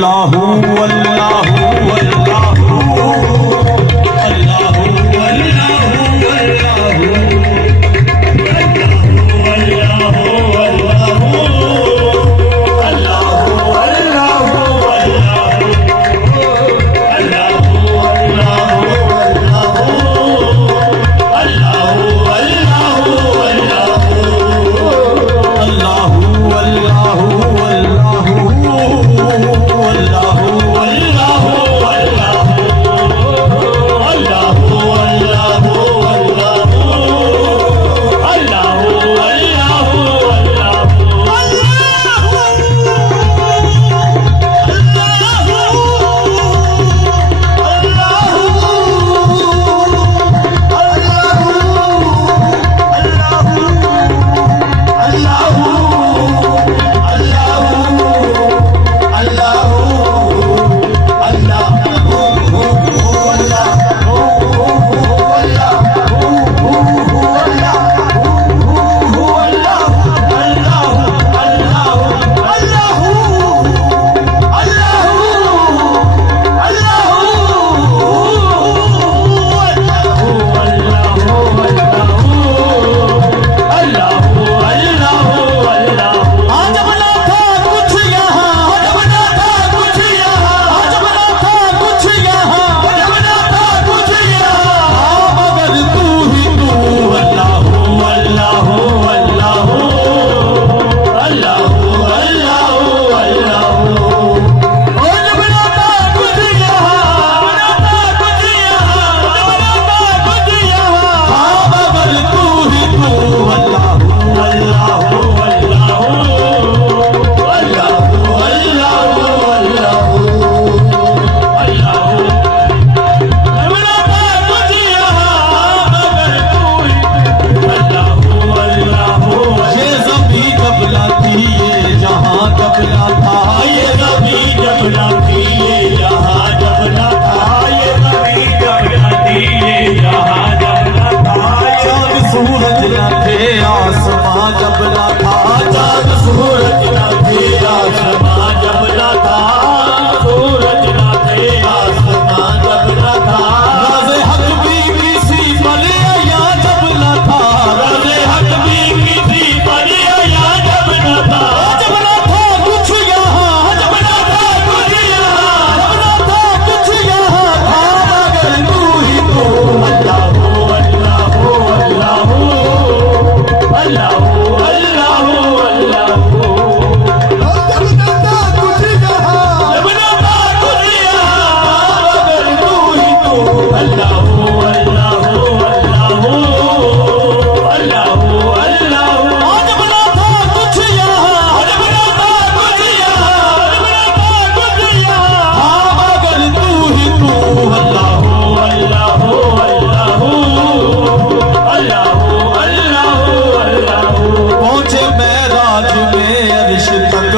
अल्लाहु अल्लाहु अल्लाहु अल्लाहु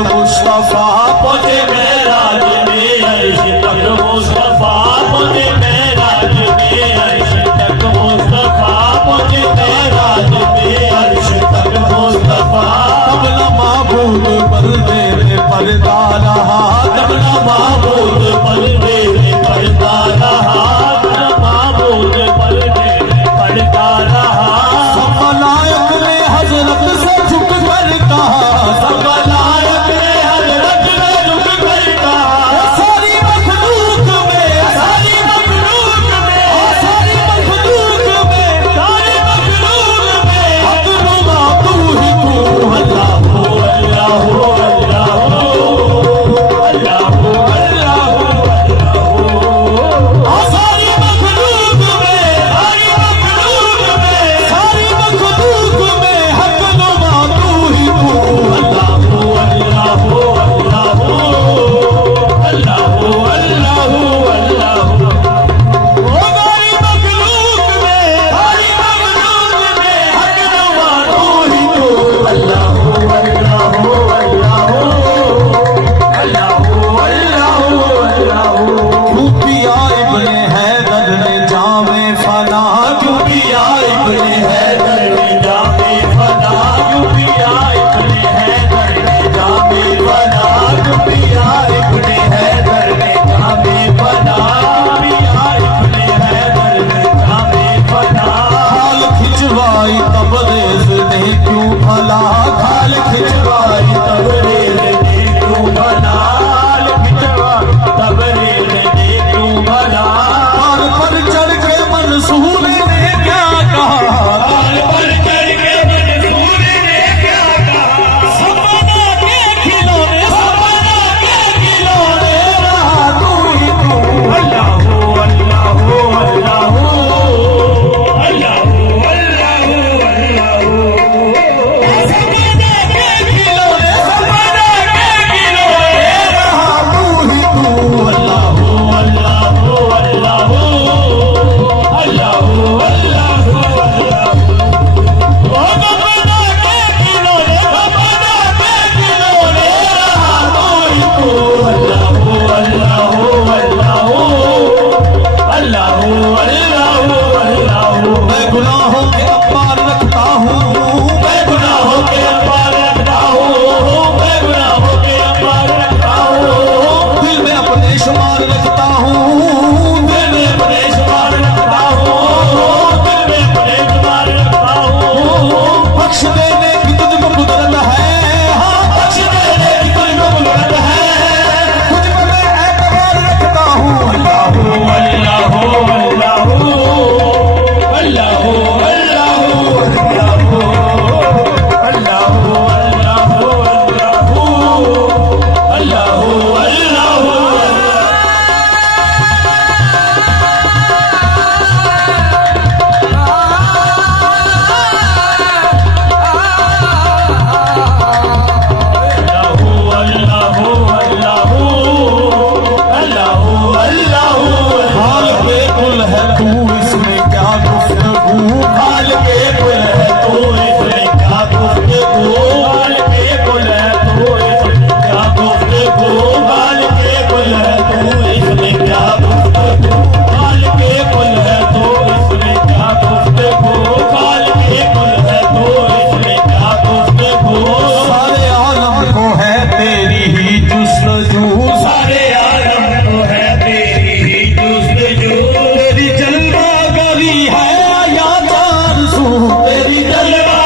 मुस्तफा पहुंचे मेराज में अर्श तक मुस्तफा पहुंचे मेराज में गुनाहों के अपार रखता हूँ, मैं गुनाहों के अपार रखता हूँ, मैं गुनाहों के अपार रखता हूँ, दिल में अपने शुमार रखता हूँ, दिल में अपने शुमार रखता हूँ, दिल में अपने शुमार रखता हूँ। बख्श देने की तुझको कुदरत है, हाँ बख्श देने की तुझको कुदरत है, तुझ पर मैं एतबार रखता हूँ। अल्लाह अल्लाह अल्लाह अल्लाह अल्लाह हाल बेकुल है तू इसमें क्या गुफ्तगू, हाल बेकुल है तू इसमें क्या गुफ्तगू, हाल बेकुल है तू इसमें क्या गुफ्तगू, हाल बेकुल है तू इसमें क्या गुफ्तगू, हाल बेकुल है तू इसमें क्या गुफ्तगू, हाल बेकुल है तू इसमें क्या गुफ्तगू। सारे आलम को है तेरी ही जुस्तजू, सारे आलम को है तेरी ही जुस्तजू, तेरी जलवा गरी है या चारज़ू, तेरी जलवा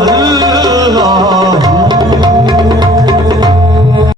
अल्लाह